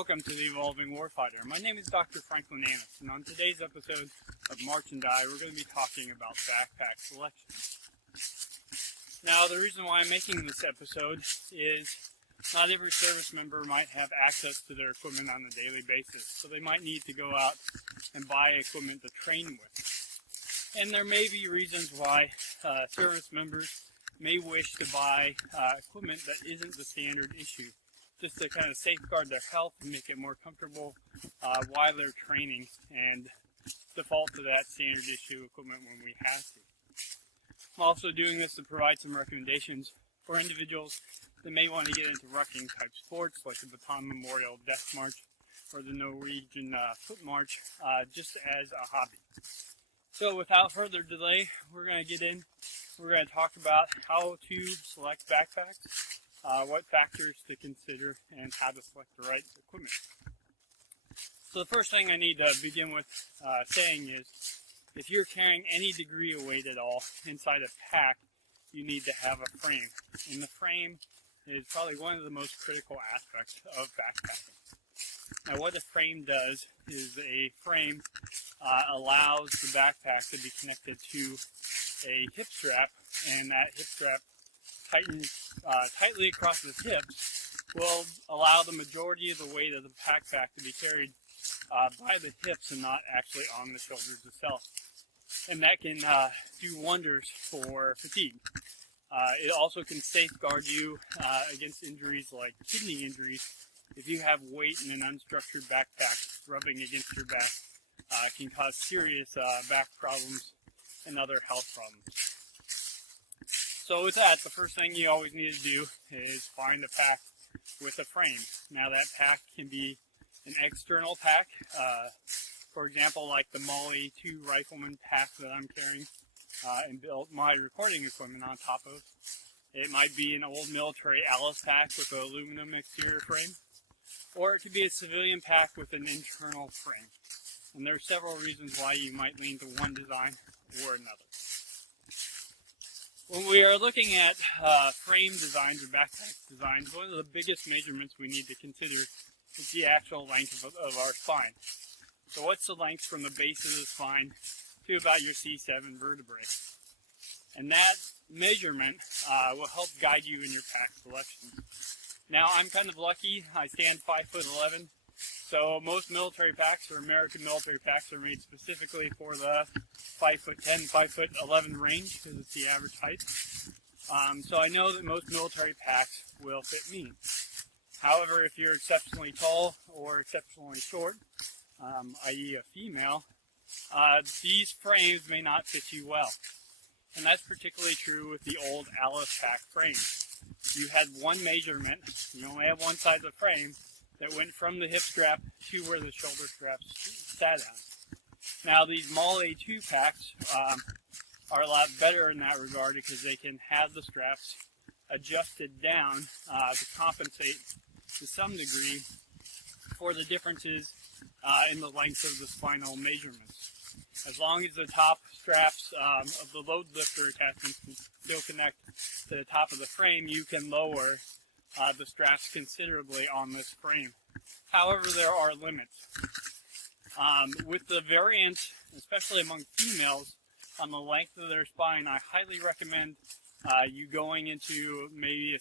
Welcome to the Evolving Warfighter. My name is Dr. Franklin Annis, and on today's episode of March and Die, we're going to be talking about backpack selection. Now, the reason why I'm making this episode is not every service member might have access to their equipment on a daily basis, so they might need to go out and buy equipment to train with. And there may be reasons why service members may wish to buy equipment that isn't the standard issue, just to kind of safeguard their health and make it more comfortable while they're training, and default to that standard issue equipment when we have to. I'm also doing this to provide some recommendations for individuals that may want to get into rucking type sports like the Baton Memorial Death March or the Norwegian Foot March, just as a hobby. So without further delay, we're going to get in. We're going to talk about how to select backpacks, what factors to consider, and how to select the right equipment. So the first thing I need to begin with saying is, if you're carrying any degree of weight at all inside a pack, you need to have a frame. And the frame is probably one of the most critical aspects of backpacking. Now what a frame does is a frame allows the backpack to be connected to a hip strap, and that hip strap tightens tightly across the hips will allow the majority of the weight of the backpack to be carried by the hips and not actually on the shoulders itself. And that can do wonders for fatigue. It also can safeguard you against injuries like kidney injuries. If you have weight in an unstructured backpack rubbing against your back, can cause serious back problems and other health problems. So with that, the first thing you always need to do is find a pack with a frame. Now that pack can be an external pack, for example like the Molly 2 Rifleman pack that I'm carrying and built my recording equipment on top of. It might be an old military Alice pack with an aluminum exterior frame, or it could be a civilian pack with an internal frame. And there are several reasons why you might lean to one design or another. When we are looking at frame designs or backpack designs, one of the biggest measurements we need to consider is the actual length of our spine. So what's the length from the base of the spine to about your C7 vertebrae? And that measurement will help guide you in your pack selection. Now I'm kind of lucky, I stand 5'11", so most military packs or American military packs are made specifically for the 5'10", 5'11" range, because it's the average height. So I know that most military packs will fit me. However, if you're exceptionally tall or exceptionally short, i.e. a female, these frames may not fit you well. And that's particularly true with the old Alice pack frames. You had one measurement, you only have one size of frame, that went from the hip strap to where the shoulder straps sat on. Now these Molly 2 packs are a lot better in that regard because they can have the straps adjusted down to compensate to some degree for the differences in the length of the spinal measurements. As long as the top straps of the load lifter attachments can still connect to the top of the frame, you can lower the straps considerably on this frame. However, there are limits. With the variant, especially among females, on the length of their spine, I highly recommend you going into maybe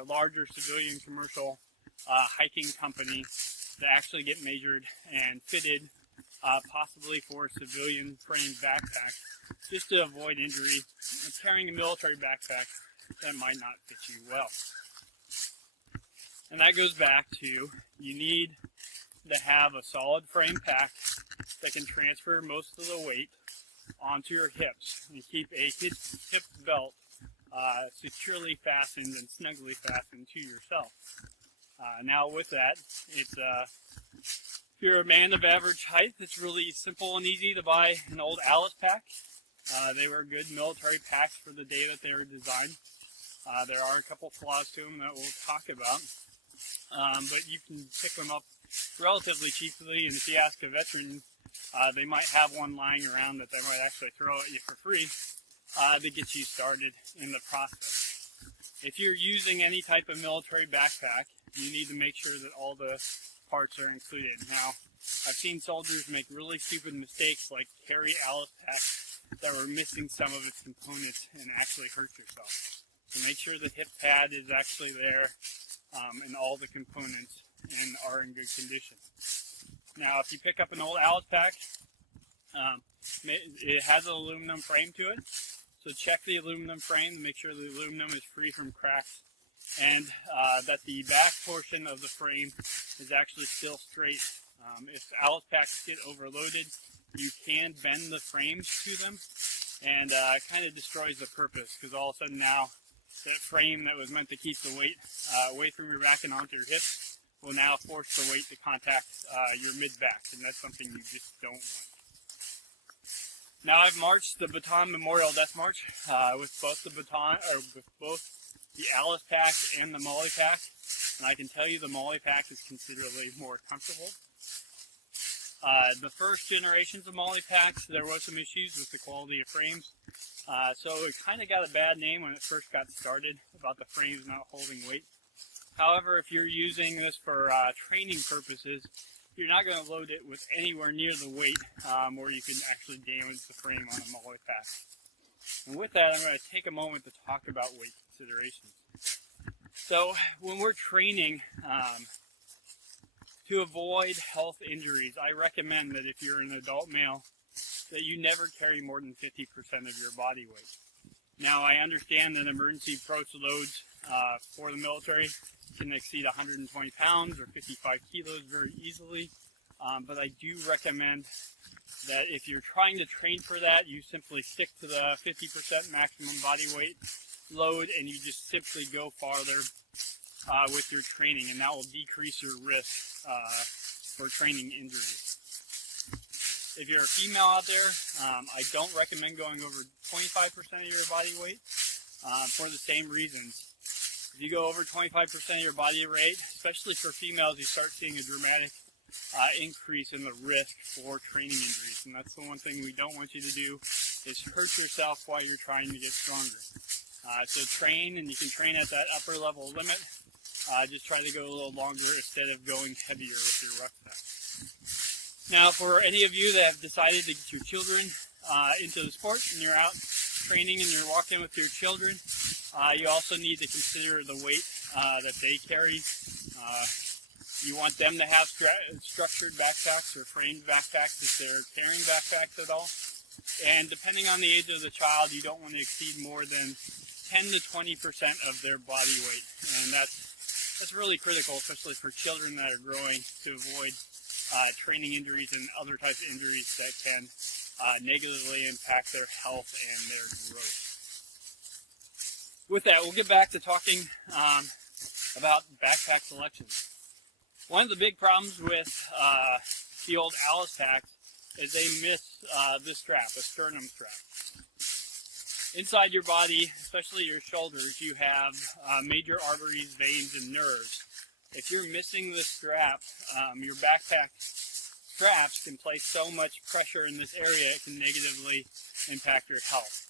a larger civilian commercial hiking company to actually get measured and fitted, possibly for a civilian framed backpack, just to avoid injury. Carrying a military backpack that might not fit you well. And that goes back to, you need to have a solid frame pack that can transfer most of the weight onto your hips and keep a hip belt securely fastened and snugly fastened to yourself. Now with that, it's if you're a man of average height, it's really simple and easy to buy an old Alice pack. They were good military packs for the day that they were designed. There are a couple flaws to them that we'll talk about, but you can pick them up relatively cheaply, and if you ask a veteran, they might have one lying around that they might actually throw at you for free to get you started in the process. If you're using any type of military backpack you need to make sure that all the parts are included. Now, I've seen soldiers make really stupid mistakes like carry Alice packs that were missing some of its components and actually hurt yourself. So make sure the hip pad is actually there and all the components are in good condition. Now, if you pick up an old Alice pack, it has an aluminum frame to it. So check the aluminum frame to make sure the aluminum is free from cracks and that the back portion of the frame is actually still straight. If Alice packs get overloaded, you can bend the frames to them, and it kind of destroys the purpose, because all of a sudden now that frame that was meant to keep the weight away from your back and onto your hips will now force the weight to contact your mid-back, and that's something you just don't want. Now, I've marched the Bataan Memorial Death March with both the Alice pack and the Molly pack, and I can tell you the Molly pack is considerably more comfortable. The first generations of Molly packs, there was some issues with the quality of frames, so it kind of got a bad name when it first got started about the frames not holding weight. However, if you're using this for training purposes, you're not going to load it with anywhere near the weight or you can actually damage the frame on a Molly pack. And with that, I'm going to take a moment to talk about weight considerations. So when we're training to avoid health injuries, I recommend that if you're an adult male, that you never carry more than 50% of your body weight. Now, I understand that emergency approach loads for the military can exceed 120 pounds or 55 kilos very easily, but I do recommend that if you're trying to train for that, you simply stick to the 50% maximum body weight load and you just simply go farther with your training, and that will decrease your risk for training injuries. If you're a female out there, I don't recommend going over 25% of your body weight for the same reasons. If you go over 25% of your body weight, especially for females, you start seeing a dramatic increase in the risk for training injuries. And that's the one thing we don't want you to do, is hurt yourself while you're trying to get stronger. So train, and you can train at that upper level limit. Just try to go a little longer instead of going heavier with your rucksack. Now, for any of you that have decided to get your children into the sport and you're out training and you're walking with your children, you also need to consider the weight that they carry. You want them to have structured backpacks or framed backpacks if they're carrying backpacks at all. And depending on the age of the child, you don't want to exceed more than 10 to 20% of their body weight. And that's really critical, especially for children that are growing, to avoid training injuries and other types of injuries that can negatively impact their health and their growth. With that, we'll get back to talking about backpack selections. One of the big problems with the old Alice packs is they miss this strap, a sternum strap. Inside your body, especially your shoulders, you have major arteries, veins, and nerves. If you're missing this strap, your backpack straps can place so much pressure in this area it can negatively impact your health.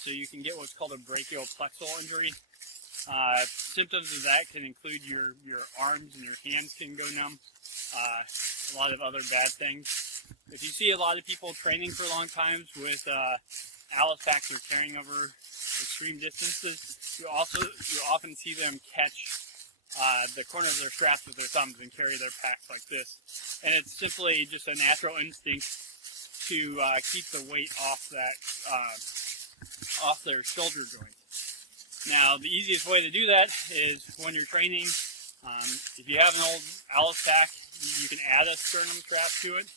So you can get what's called a brachial plexal injury. Symptoms of that can include your arms and your hands can go numb, a lot of other bad things. If you see a lot of people training for long times with Alice packs or carrying over extreme distances, you often see them catch the corner of their straps with their thumbs and carry their packs like this. And it's simply just a natural instinct to keep the weight off their shoulder joint. Now, the easiest way to do that is when you're training, if you have an old Alice pack, you can add a sternum strap to it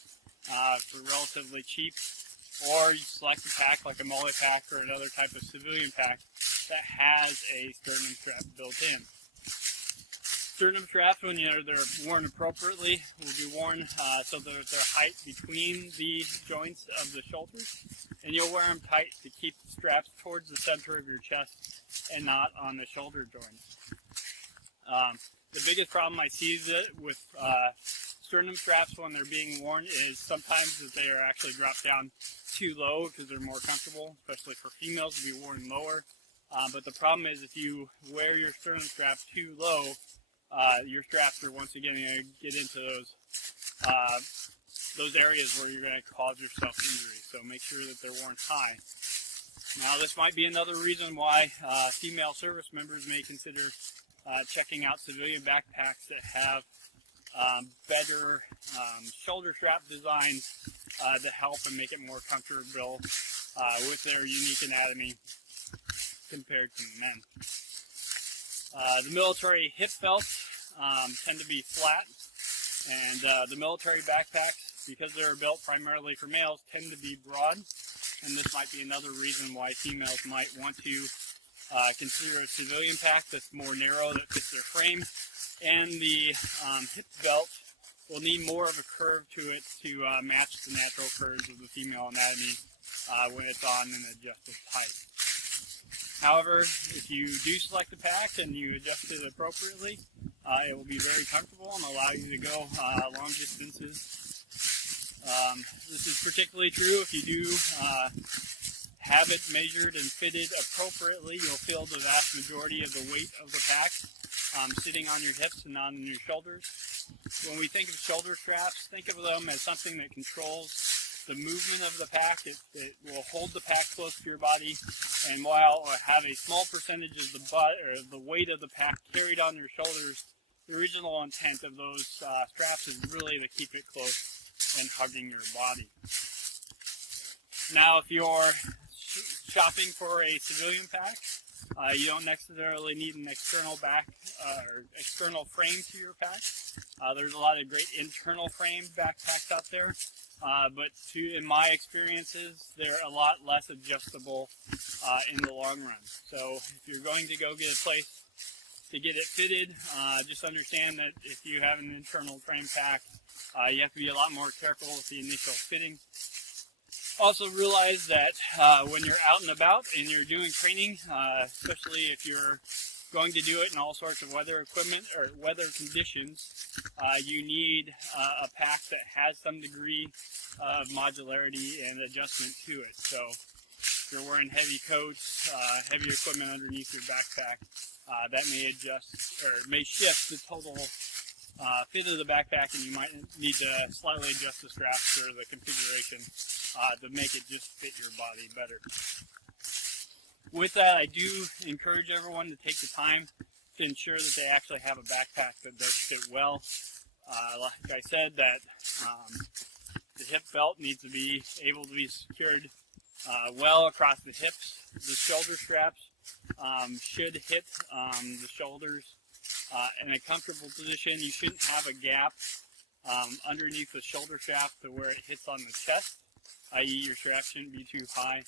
for relatively cheap, or you select a pack like a Molly pack or another type of civilian pack that has a sternum strap built in. Sternum straps, when they're worn appropriately, will be worn so that they're height between the joints of the shoulders, and you'll wear them tight to keep the straps towards the center of your chest and not on the shoulder joints. The biggest problem I see with sternum straps when they're being worn is sometimes that they are actually dropped down too low because they're more comfortable, especially for females to be worn lower. But the problem is if you wear your sternum strap too low, your straps are once again going to get into those areas where you're going to cause yourself injury. So make sure that they're worn high. Now, this might be another reason why female service members may consider checking out civilian backpacks that have better shoulder strap designs to help and make it more comfortable with their unique anatomy compared to men. The military hip belts tend to be flat, and the military backpacks, because they're built primarily for males, tend to be broad, and this might be another reason why females might want to consider a civilian pack that's more narrow, that fits their frame, and the hip belt will need more of a curve to it to match the natural curves of the female anatomy when it's on and adjusted tight. However, if you do select a pack and you adjust it appropriately, it will be very comfortable and allow you to go long distances. This is particularly true if you do have it measured and fitted appropriately. You'll feel the vast majority of the weight of the pack sitting on your hips and not on your shoulders. When we think of shoulder straps, think of them as something that controls the movement of the pack. It will hold the pack close to your body, and while have a small percentage of the weight of the pack carried on your shoulders, the original intent of those straps is really to keep it close and hugging your body. Now, if you're shopping for a civilian pack, you don't necessarily need an external external frame to your pack. There's a lot of great internal frame backpacks out there, but in my experiences, they're a lot less adjustable in the long run. So if you're going to go get a place to get it fitted, just understand that if you have an internal frame pack, you have to be a lot more careful with the initial fitting. Also realize that when you're out and about and you're doing training, especially if you're going to do it in all sorts of weather equipment or weather conditions, you need a pack that has some degree of modularity and adjustment to it. So if you're wearing heavy coats, heavy equipment underneath your backpack, that may adjust or may shift the total fit of the backpack, and you might need to slightly adjust the straps or the configuration to make it just fit your body better. With that, I do encourage everyone to take the time to ensure that they actually have a backpack that does fit well. Like I said, that the hip belt needs to be able to be secured well across the hips. The shoulder straps should hit the shoulders in a comfortable position. You shouldn't have a gap underneath the shoulder strap to where it hits on the chest, i.e. your strap shouldn't be too high.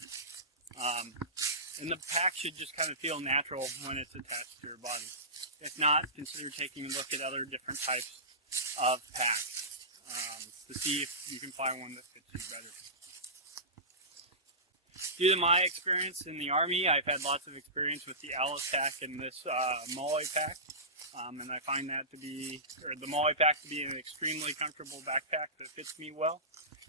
And the pack should just kind of feel natural when it's attached to your body. If not, consider taking a look at other different types of packs to see if you can find one that fits you better. Due to my experience in the Army, I've had lots of experience with the Alice pack and this Molly pack. And I find that to be, or the Molly pack to be an extremely comfortable backpack that fits me well.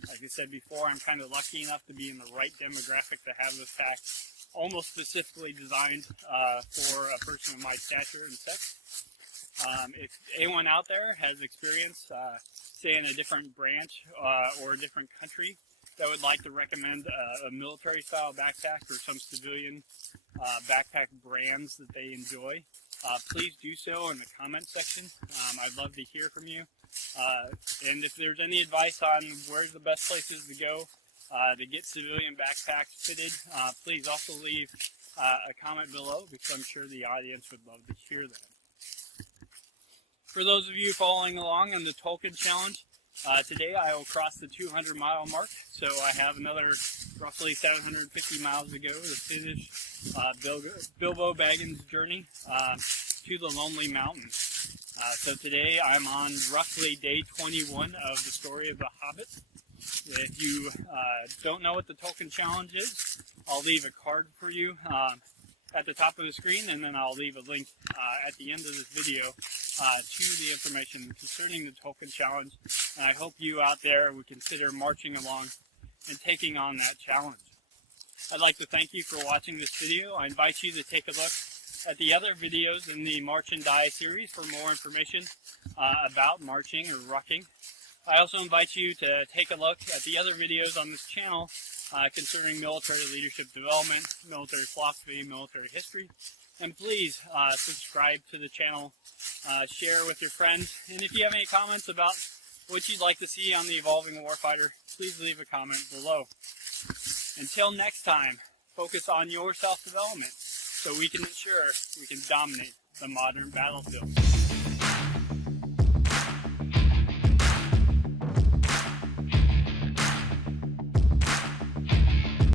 Like I said before, I'm kind of lucky enough to be in the right demographic to have this pack almost specifically designed for a person of my stature and sex. If anyone out there has experience, say in a different branch or a different country, that would like to recommend a military style backpack or some civilian backpack brands that they enjoy, please do so in the comment section. I'd love to hear from you. And if there's any advice on where's the best places to go to get civilian backpacks fitted, please also leave a comment below, because I'm sure the audience would love to hear that. For those of you following along on the Tolkien Challenge, today I will cross the 200-mile mark, so I have another roughly 750 miles to go to finish Bilbo Baggins' journey to the Lonely Mountains. So today I'm on roughly day 21 of the story of The Hobbit. If you don't know what the Tolkien Challenge is, I'll leave a card for you at the top of the screen, and then I'll leave a link at the end of this video to the information concerning the Tolkien Challenge. And I hope you out there would consider marching along and taking on that challenge. I'd like to thank you for watching this video. I invite you to take a look at the other videos in the March and Die series for more information about marching or rucking. I also invite you to take a look at the other videos on this channel concerning military leadership development, military philosophy, military history. And please subscribe to the channel, share with your friends, and if you have any comments about what you'd like to see on the Evolving Warfighter, please leave a comment below. Until next time, focus on your self-development so we can ensure we can dominate the modern battlefield.